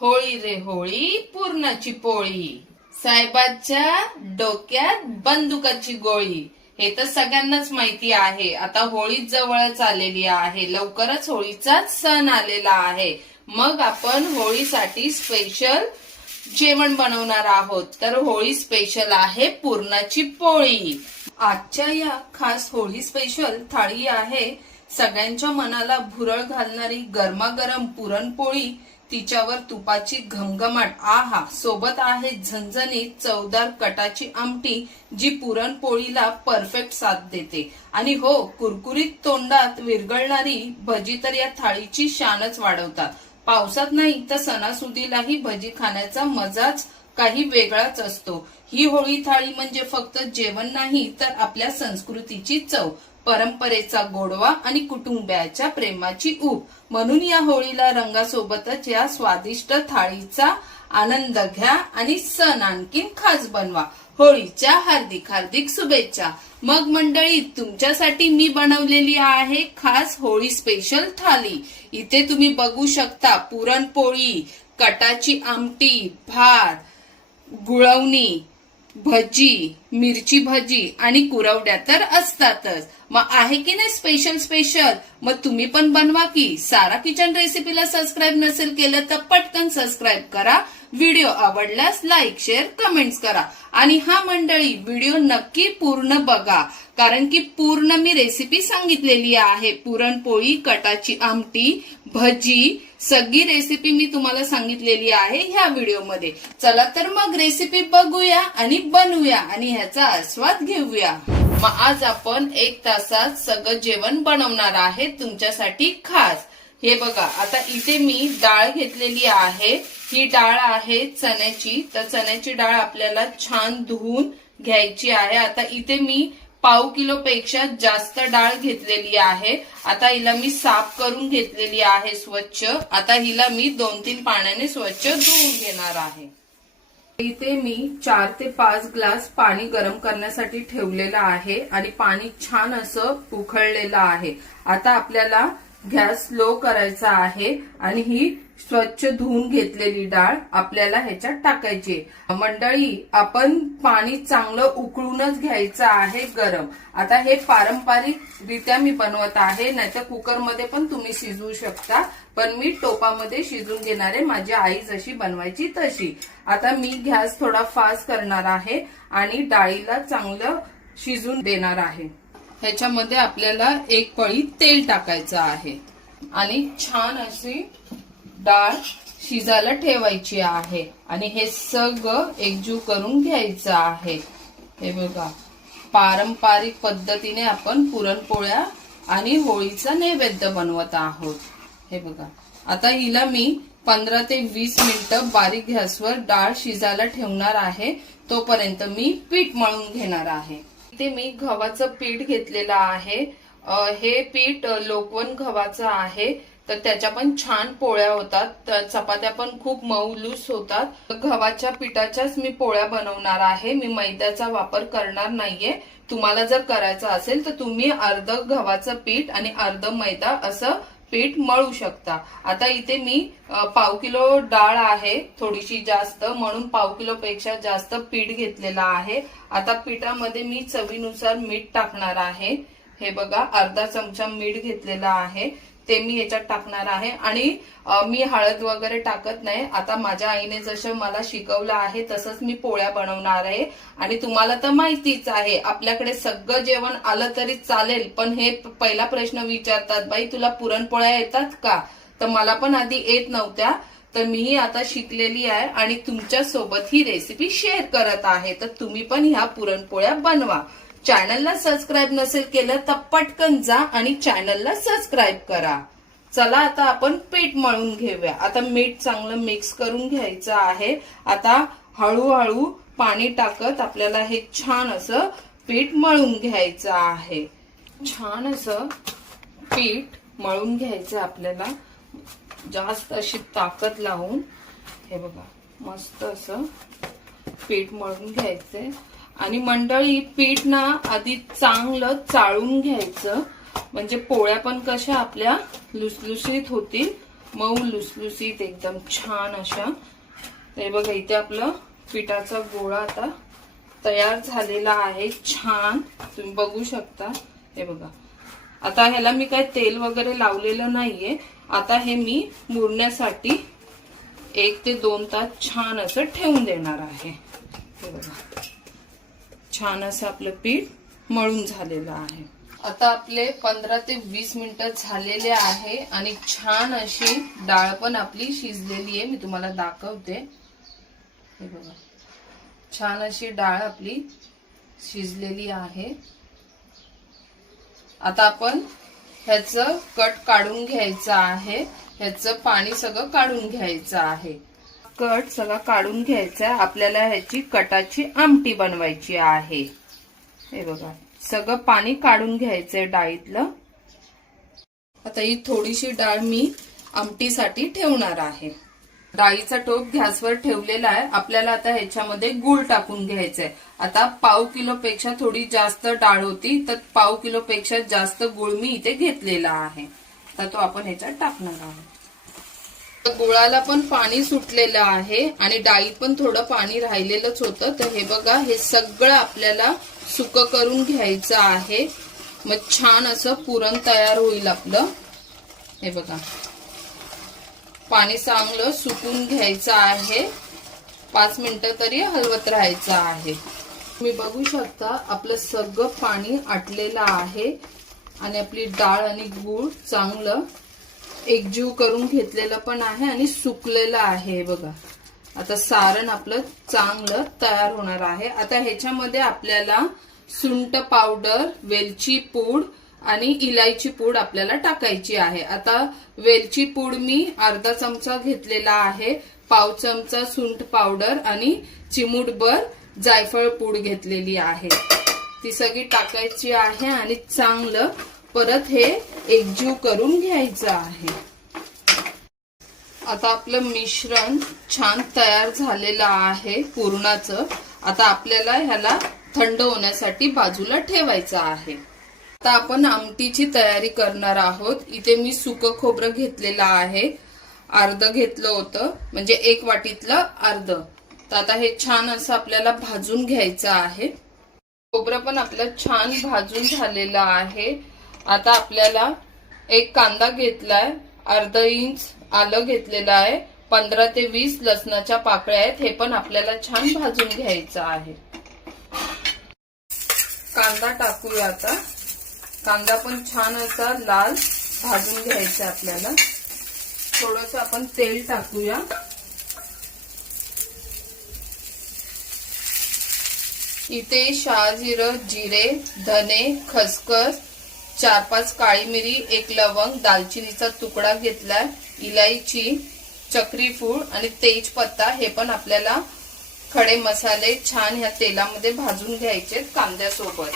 होळी रे होळी पूर्णाची पोळी, साहेबाच्या डोक्यात बंदुकाची गोळी. हे तर सगळ्यांनाच माहिती आहे. आता होळी जवळच आलेली आहे, लवकरच होळीचाच सण आलेला आहे. मग आपण होळीसाठी स्पेशल जेवण बनवणार आहोत. तर होळी स्पेशल आहे पुरणाची पोळी. आजच्या या खास होळी स्पेशल थाळी आहे सगळ्यांच्या मनाला भुरळ घालणारी गरमागरम पुरणपोळी, तिच्यावर तुपाची घमघमाट, आहा, सोबत आहे झणझणीत चवदार कटाची आमटी, जी पुरणपोळीला परफेक्ट साथ देते. आणि हो, कुरकुरीत तोंडात विरघळणारी भजी तर या थाळीची शानच वाढवतात. पावसात नाही तर सणासुदीलाही भजी खाण्याचा मजाच काही वेगळाच असतो. ही होळी थाळी म्हणजे फक्त जेवण नाही, तर आपल्या संस्कृतीची चव, परंपरेचा गोडवा आणि कुटुंबाच्या प्रेमाची ऊब. म्हणून या होळीला रंगासोबतच या स्वादिष्ट थाळीचा आनंद घ्या आणि सण आणखीन खास बनवा. होळीच्या हार्दिक हार्दिक शुभेच्छा. मग मंडळी, तुमच्यासाठी मी बनवलेली आहे खास होळी स्पेशल थाली. इथे तुम्ही बघू शकता पुरणपोळी, कटाची आमटी, भात, गुळवणी, भजी, मिरची भजी आणि कुरवड्या तर असतातच. मग आहे की नाही स्पेशल स्पेशल? मग तुम्ही पण बनवा की. सारा किचन रेसिपीला सबस्क्राईब नसेल केलं तर पटकन सबस्क्राईब करा. व्हिडिओ आवडल्यास लाईक, शेअर, कमेंट्स करा. आणि हा मंडळी, व्हिडिओ नक्की पूर्ण बघा, कारण की पूर्ण मी रेसिपी सांगितलेली आहे. पुरणपोळी, कटाची आमटी, भजी, सगळी रेसिपी मी तुम्हाला सांगितलेली आहे ह्या व्हिडिओमध्ये. चला तर मग रेसिपी बघूया आणि बनवूया आणि ह्याचा आस्वाद घेऊया. मग आज आपण 1 तासात सगळं जेवण बनवणार आहे तुमच्यासाठी खास. हे बघा, आता इथे मी डाळ घेतलेली आहे. ही डाळ आहे चण्याची. तर चण्याची डाळ आपल्याला छान धुवून घ्यायची आहे. आता इथे मी पाव किलो पेक्षा जास्त डाळ घेतलेली आहे. आता हिला मी साफ करून घेतलेली आहे स्वच्छ. आता हिला मी 2-3 पाण्याने स्वच्छ धुवून घेणार आहे. इथे मी 4 ते 5 ग्लास पाणी गरम करण्यासाठी ठेवलेलं आहे आणि पाणी छान असं उकळलेलं आहे. आता आपल्याला गॅस लो करायचा आहे आणि ही स्वच्छ धुवून घेतलेली डाळ आपल्याला ह्याच्यात टाकायची. मंडळी, आपण पाणी चांगलं उकळूनच घ्यायचं आहे गरम. आता हे पारंपरिक रित्या मी बनवत आहे, नाहीतर कुकरमध्ये पण तुम्ही शिजवू शकता, पण मी टोपामध्ये शिजून घेणार आहे, माझी आई जशी बनवायची तशी. आता मी गॅस थोडा फास्ट करणार आहे आणि डाळीला चांगलं शिजून देणार आहे. ह्याच्यामध्ये आपल्याला 1 पळी तेल टाकायचं आहे आणि छान अशी डाळ शिजायला ठेवायची आहे आणि हे सगळं एकजीव करून घ्यायचं आहे. हे बघा, पारंपरिक पद्धतीने आपण पुरणपोळ्या आणि होळीचा नैवेद्य बनवत आहोत. हे बघा, आता हिला मी 15 ते 20 मिनिटं बारीक गॅसवर डाळ शिजायला ठेवणार आहे. तोपर्यंत मी पीठ मळून घेणार आहे. इथे मी गव्हाचं पीठ घेतलेलं आहे. हे पीठ लोकवन गव्हाचं आहे, तर त्याच्या पण छान पोळ्या होतात. तर चपात्या पण खूप मऊलूस होतात. गव्हाच्या पिठाच्याच मी पोळ्या बनवणार आहे. मी मैद्याचा वापर करणार नाहीये. तुम्हाला जर करायचं असेल तर तुम्ही अर्ध गव्हाचं पीठ आणि अर्ध मैदा असं पीठ मळू शकता. आता इथे मी पाव किलो डाळ आहे, थोडीशी जास्त, म्हणून पाव किलो पेक्षा जास्त पीठ घेतलेलं आहे. आता पिठामध्ये मी चवीनुसार मीठ टाकणार आहे. हे बघा, अर्धा चमचा मीठ घेतलेला आहे, ते मी ह्याच्यात टाकणार आहे. आणि मी हळद वगैरे टाकत नाही. आता माझ्या आईने जसं मला शिकवलं आहे तसंच मी पोळ्या बनवणार आहे. आणि तुम्हाला तर माहितीच आहे, आपल्याकडे सगळं जेवण आलं तरी चालेल, पण हे पहिला प्रश्न विचारतात, बाई तुला पुरणपोळ्या येतात का? तर मला पण आधी येत नव्हत्या, तर मीही आता शिकलेली आहे आणि तुमच्या सोबत ही रेसिपी शेअर करत आहे. तर तुम्ही पण ह्या पुरणपोळ्या बनवा. चॅनलला सबस्क्राईब नसेल केलं तर पटकन जा आणि चॅनलला सबस्क्राईब करा. चला आता आपण पीठ मळून घेऊया. आता मीठ चांगलं मिक्स करून घ्यायचं आहे. आता हळूहळू पाणी टाकत आपल्याला हे छान असं पीठ मळून घ्यायचं आहे. छान असं पीठ मळून घ्यायचं आपल्याला, जास्त अशी ताकद लावून. हे बघा, मस्त असं पीठ मळून घ्यायचंय. आणि मंडळी, पीठ ना आधी चांगलं चाळून घ्यायचं, म्हणजे पोळ्या पण कशा आपल्या लुसलुशीत होतील मऊ लुसलुसीत एकदम छान अशा. हे बघा इथे आपलं पिठाचा गोळा आता तयार झालेला आहे छान, तुम्ही बघू शकता. हे बघा आता ह्याला मी काय तेल वगैरे लावलेलं नाहीये. आता हे मी मुरण्यासाठी 1 ते 2 तास छान असं ठेवून देणार आहे. हे बघा छान असं आपलं पीठ मळून झालेलं आहे. आता आपले 15 ते 20 मिनिटं झालेले आहे आणि छान अशी डाळ पण आपली शिजलेली आहे. मी तुम्हाला दाखवते. हे बघा छान अशी डाळ आपली शिजलेली आहे. आता आपण ह्याचं कट काढून घ्यायचं आहे. ह्याचं पाणी सगळं काढून घ्यायचं आहे. कट सगळं काढून घ्यायचं आहे. आपल्याला ह्याची कटाची आमटी बनवायची आहे. हे बघा सगळं पाणी काढून घ्यायचंय डाळीतलं. आता ही थोडीशी डाळ मी आमटीसाठी ठेवणार आहे. डाळीचा टोप गॅसवर ठेवलेला आहे. आपल्याला आता ह्याच्यामध्ये गूळ टाकून घ्यायचंय. आता पाव किलो पेक्षा थोडी जास्त डाळ होती, तर पाव किलो पेक्षा जास्त गूळ मी इथे घेतलेला आहे. तर तो आपण ह्याच्यात टाकणार आहोत. गुळाला पण पाणी सुटलेलं आहे आणि डाळीत पण थोडं पाणी राहिलेलंच होतं. तर हे बघा हे सगळं आपल्याला सुकं करून घ्यायचं आहे. मग छान असं पुरण तयार होईल आपलं. हे बघा पाणी चांगलं सुकून घ्यायचं आहे. 5 मिनिटं तरी हलवत राहायचं आहे. तुम्ही बघू शकता आपलं सगळं पाणी आटलेलं आहे आणि आपली डाळ आणि गूळ चांगलं एकजीव करून घेतलेलं पण आहे आणि सुकलेलं आहे. बघा आता सारण आपलं चांगलं तयार होणार आहे. आता ह्याच्यामध्ये आपल्याला सुंठ पावडर, वेलची पूड आणि इलायची पूड आपल्याला टाकायची आहे. आता वेलची पूड मी अर्धा चमचा घेतलेला आहे. पाव चमचा सुंठ पावडर आणि चिमूटभर जायफळ पूड घेतलेली आहे. ती सगळी टाकायची आहे आणि चांगलं परत हे एकजीव करून घ्यायचं आहे. आता आपलं मिश्रण छान तयार झालेलं आहे पुरणाचं. आता आपल्याला ह्याला थंड होण्यासाठी बाजूला ठेवायचं आहे. आता आपण आमटीची तयारी करणार आहोत. इथे मी सुकं खोबरं घेतलेलं आहे. अर्ध घेतलं होतं म्हणजे 1 वाटीतलं अर्ध. तर आता हे छान असं आपल्याला भाजून घ्यायचं आहे. खोबरं पण आपलं छान भाजून झालेलं आहे. आता आपल्याला 1 कांदा घेतलाय, अर्धा इंच आलं घेतलेलं आहे, 15 ते 20 लसणाच्या पाकळ्या आहेत. हे पण आपल्याला छान भाजून घ्यायचं आहे. कांदा टाकूया आता. कांदा पण छान असा लाल भाजून घ्यायचा आपल्याला. थोडंसं आपण तेल टाकूया. इथे शहाजिरं, जिरे, धने, खसखस, 4-5 काळी मिरी, 1 लवंग, दालचिनीचा तुकडा घेतलाय, इलायची, चक्री फूल आणि तेजपत्ता हे पण आपल्याला खडे मसाले छान ह्या तेलामध्ये भाजून घ्यायचे कांद्यासोबत.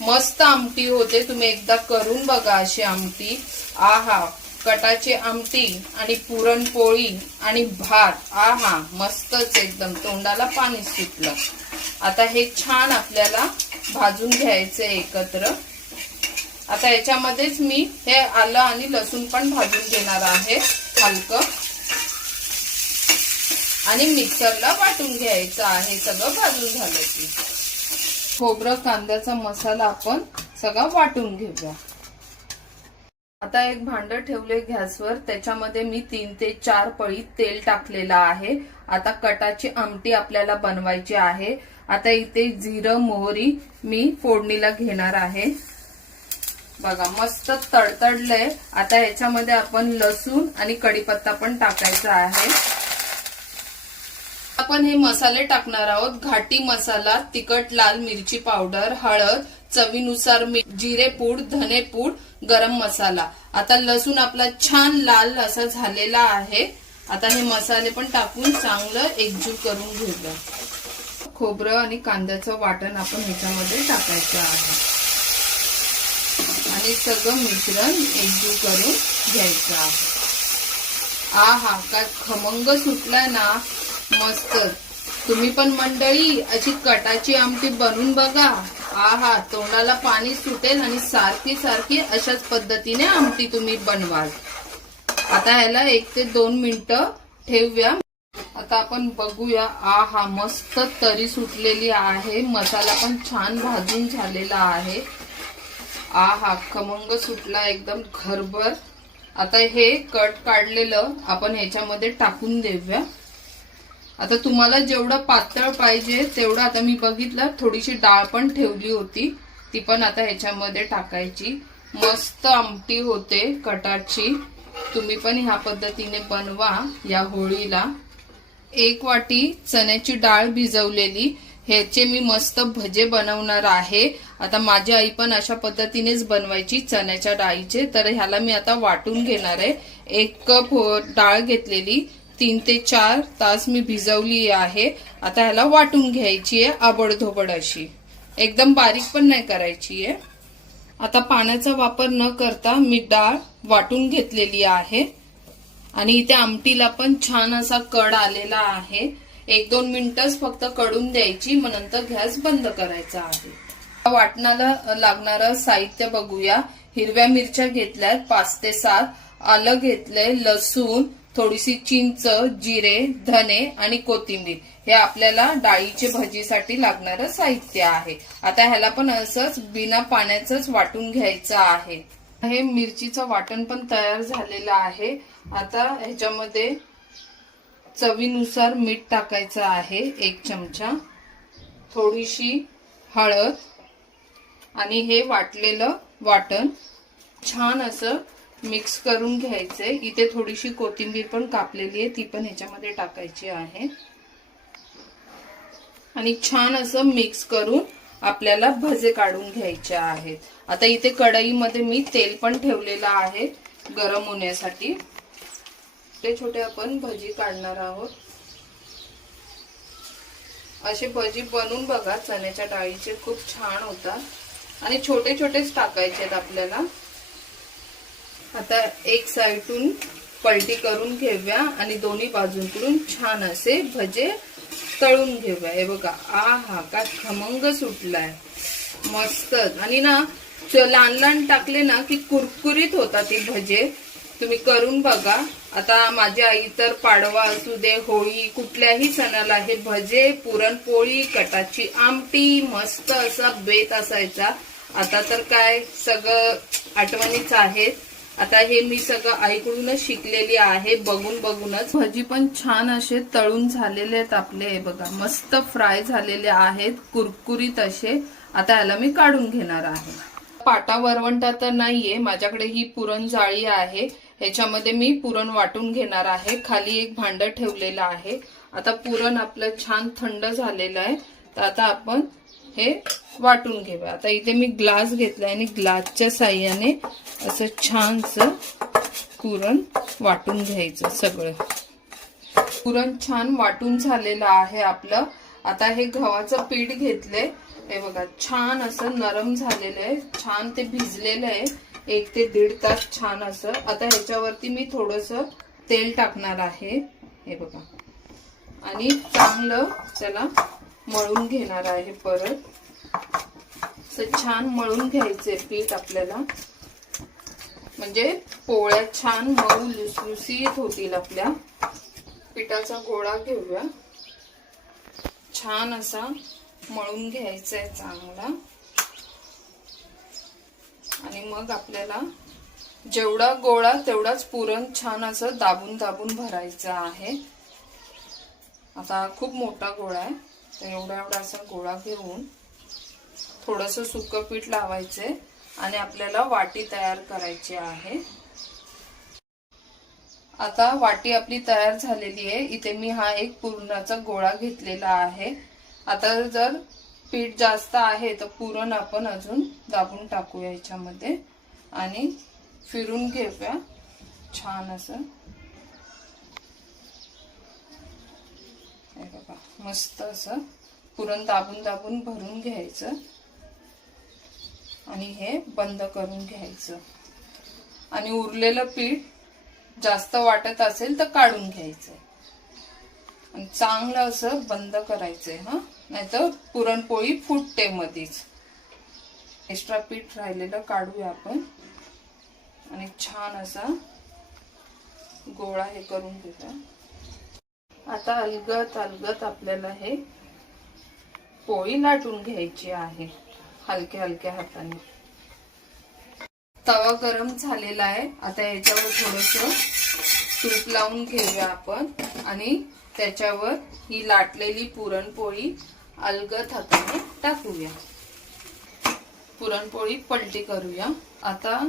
मस्त आमटी होते. तुम्ही एकदा करून बघा अशी आमटी. आहा कटाची आमटी आणि पुरणपोळी आणि भात, आहा मस्तच एकदम तोंडाला पाणी सुटलं. आता हे छान आपल्याला भाजून घ्यायचे एकत्र. आता याच्यामध्येच मी हे आलं आणि लसूण पण भाजून घेणार आहे हलकं आणि मिक्सरला वाटून घ्यायचं आहे. सगळं भाजून झालं की खोबरं कांद्याचा मसाला आपण सगळा वाटून घेऊया. आता एक भांड ठेवले गॅसवर. त्याच्यामध्ये मी 3 ते 4 पळी तेल टाकलेलं आहे. आता कटाची आमटी आपल्याला बनवायची आहे. आता इथे जिरं मोहरी मी फोडणीला घेणार आहे. बघा मस्त तडतडलंय. आता ह्याच्यामध्ये आपण लसूण आणि कढीपत्ता पण टाकायचा आहे. आपण हे मसाले टाकणार आहोत. घाटी मसाला, तिखट लाल मिरची पावडर, हळद, चवीनुसार जिरे पूड, धने पूड, गरम मसाला. आता लसूण आपला छान लाल असा झालेला आहे. आता हे मसाले पण टाकून चांगलं एकजीव करून घेऊया. खोबरं आणि कांद्याचं वाटण आपण ह्याच्यामध्ये टाकायचं आहे आणि सगळं मिश्रण एकजीव करून घ्यायचं आहे. आहा काय खमंग सुटलाय ना, मस्त. तुम्ही पण मंडळी अशी कटाची आमटी बनवून बघा. आहा तोंडाला पाणी सुटेल आणि सारखी सारखी अशाच पद्धतीने आमटी तुम्ही बनवाल. आता याला 1 ते 2 मिनिटं ठेवूया. आता आपण बघूया. हा मस्त तरी सुटलेली आहे. मसाला पण छान भाजून झालेला आहे. हा खमंग सुटला एकदम घरभर. आता हे कट काढलेलं आपण ह्याच्यामध्ये टाकून देऊया. आता तुम्हाला जेवढं पातळ पाहिजे तेवढं, आता मी बघितलं थोडीशी डाळ पण ठेवली होती, ती पण आता ह्याच्यामध्ये टाकायची. मस्त आमटी होते कटाची. तुम्ही पण ह्या पद्धतीने बनवा या होळीला. 1 वाटी चण्याची डाळ भिजवलेली, ह्याचे मी मस्त भजे बनवणार आहे. आता माझी आई पण अशा पद्धतीनेच बनवायची चण्याच्या डाळीचे. तर ह्याला मी आता वाटून घेणार आहे. 1 कप डाळ घेतलेली, 3 ते 4 तास मी भिजवली आहे. आता ह्याला वाटून घ्यायची आहे आबडधोबड अशी, एकदम बारीक पण नाही करायची आहे. आता पाण्याचा वापर न करता मी डाळ वाटून घेतलेली आहे. आणि इथे आमटीला पण छान असा कड आलेला आहे. 1-2 मिनिटच फक्त कडून द्यायची, मग नंतर गॅस बंद करायचा आहे. वाटणाला लागणारं साहित्य बघूया. हिरव्या मिरच्या घेतल्यात 5 ते 7, आलं घेतलंय, लसूण, थोडीशी चिंच, जिरे, धने आणि कोथिंबीर. हे आपल्याला डाळीचे भजीसाठी लागणारं साहित्य आहे. आता ह्याला पण असंच बिना पाण्याचंच वाटून घ्यायचं आहे. हे मिरचीचं वाटण पण तयार झालेलं आहे. आता ह्याच्यामध्ये चवीनुसार मीठ टाकायचं आहे 1 चमचा, थोडीशी हळद आणि हे वाटलेलं वाटण छान असं मिक्स करून घ्यायचंय. इथे थोडीशी कोथिंबीर पण कापलेली आहे, ती पण ह्याच्यामध्ये टाकायची आहे. आणि छान असं मिक्स करून आपल्याला भजे काढून घ्यायचे आहेत. आता इथे कढईमध्ये मी तेल पण ठेवलेलं आहे गरम होण्यासाठी. छोटे छोटे आपण भजी काढणार आहोत. असे भजी बनवून बघा चण्याच्या डाळीचे, खूप छान होतात. आणि छोटे छोटेच टाकायचे आहेत आपल्याला. आता एक साइडून पलटी करून घेऊया आणि दोन्ही बाजूंकडून छान असे भजे तळून घेऊया. हे बघा, काय खमंग सुटलाय मस्त. आणि ना लहान लहान टाकले ना की कुरकुरीत होतात ते भजे. तुम्ही करून बघा. आता माझी आई तर पाडवा असू दे, होळी, कुठल्याही सणाला हे भजे, पुरणपोळी, कटाची आमटी मस्त असा बेत असायचा. आता तर काय सगळं आठवणीच आहेत. आता हे मी सगळं आईकडूनच शिकलेली आहे, बघून बघूनच. भजी पण छान असे तळून झालेले आहेत आपले. हे बघा मस्त फ्राय झालेले आहेत, कुरकुरीत असे. आता याला मी काढून घेणार आहे. पाटा वरवंटा तर नाहीये माझ्याकडे, ही पुरण जाळी आहे. ह्याच्यामध्ये मी पुरण वाटून घेणार आहे. खाली एक भांड ठेवलेलं आहे. आता पुरण आपलं छान थंड झालेलं आहे, तर आता आपण हे वाटून घेऊया. आता इथे मी ग्लास घेतलाय आणि ग्लासच्या साह्याने असं छानसं पुरण वाटून घ्यायचं. सगळं पुरण छान वाटून झालेलं आहे आपलं. आता हे गव्हाचं पीठ घेतले, हे बघा छान असं नरम झालेलं आहे, छान ते भिजलेलं आहे 1 ते 1.5 तास छान असं. आता ह्याच्यावरती मी थोडंसं तेल टाकणार आहे. हे बघा, आणि चांगलं त्याला मळून घेणार आहे. परत असं छान मळून घ्यायचंय पीठ आपल्याला, म्हणजे पोळ्या छान मऊ लुसलुसीत होतील आपल्या. पिठाचा गोळा घेऊया, छान असा मळून घ्यायचा आहे चांगला. आणि मग आपल्याला जेवढा गोळा तेवढाच पुरण छान असं दाबून दाबून भरायचं आहे. आता खूप मोठा गोळा आहे, तर एवढा असा गोळा घेऊन थोडंसं सुकं पीठ लावायचंय आणि आपल्याला वाटी तयार करायची आहे. आता वाटी आपली तयार झालेली आहे. इथे मी हा एक पुरणाचा गोळा घेतलेला आहे. आता जर पीठ जास्त आहे तर पुरण आपण अजून दाबून टाकूया याच्यामध्ये आणि फिरून घेऊया छान असं. हे बघा मस्त असं पुरण दाबून दाबून भरून घ्यायचं आणि हे बंद करून घ्यायचं. आणि उरलेलं पीठ जास्त वाटत असेल तर काढून घ्यायचं आणि चांगलं असं बंद करायचंय. नाहीतर पुरणपोळी फुटते मध्येच. एक्स्ट्रा पीठ राहिलेलं काढूया आपण आणि छान असा गोळा हे करून घेऊया. आता अलगद अलगद आपल्याला हे पोळी लाटून घ्यायची आहे हलक्या हलक्या हाताने. तवा गरम झालेला आहे. आता याच्यावर थोडस तूप लावून घेऊया आपण आणि त्याच्यावर ही लाटलेली पुरणपोळी अलगद हाताने टाकूया. पुरणपोळी पलटी करूया. आता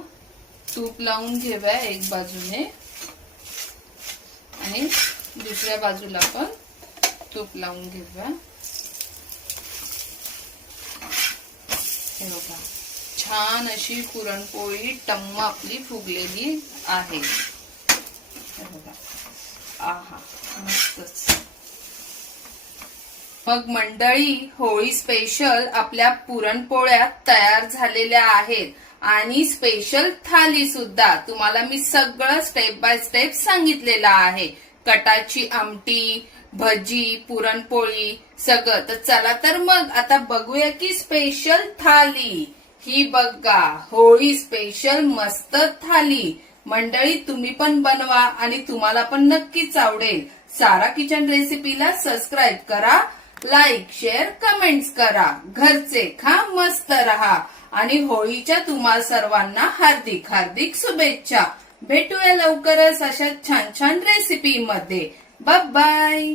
तूप लावून घेऊया एक बाजूने आणि दुसऱ्या बाजूला पण तूप लावून घेऊया. हे बघा, छान अशी पुरणपोळी टम्म आपली फुगलेली आहे. हे बघा, आहा मस्तच. मग मंडळी, होळी स्पेशल आपल्या पुरणपोळ्या तयार झालेल्या आहेत आणि स्पेशल थाली सुद्धा. तुम्हाला मी सगळं स्टेप बाय स्टेप सांगितलेलं आहे. कटाची आमटी, भजी, पुरणपोळी सगळं. तर चला तर मग आता बघूया की स्पेशल थाली. ही बघा, होळी स्पेशल मस्त थाली. मंडळी, तुम्ही पण बनवा आणि तुम्हाला पण नक्कीच आवडेल. सारा किचन रेसिपीला सबस्क्राईब करा, लाईक शेअर कमेंट्स करा. घरचे खा, मस्त रहा आणि होळीच्या तुम्हा सर्वांना हार्दिक हार्दिक शुभेच्छा. भेटूया लवकरच अशा छान छान रेसिपी मध्ये. Bye bye.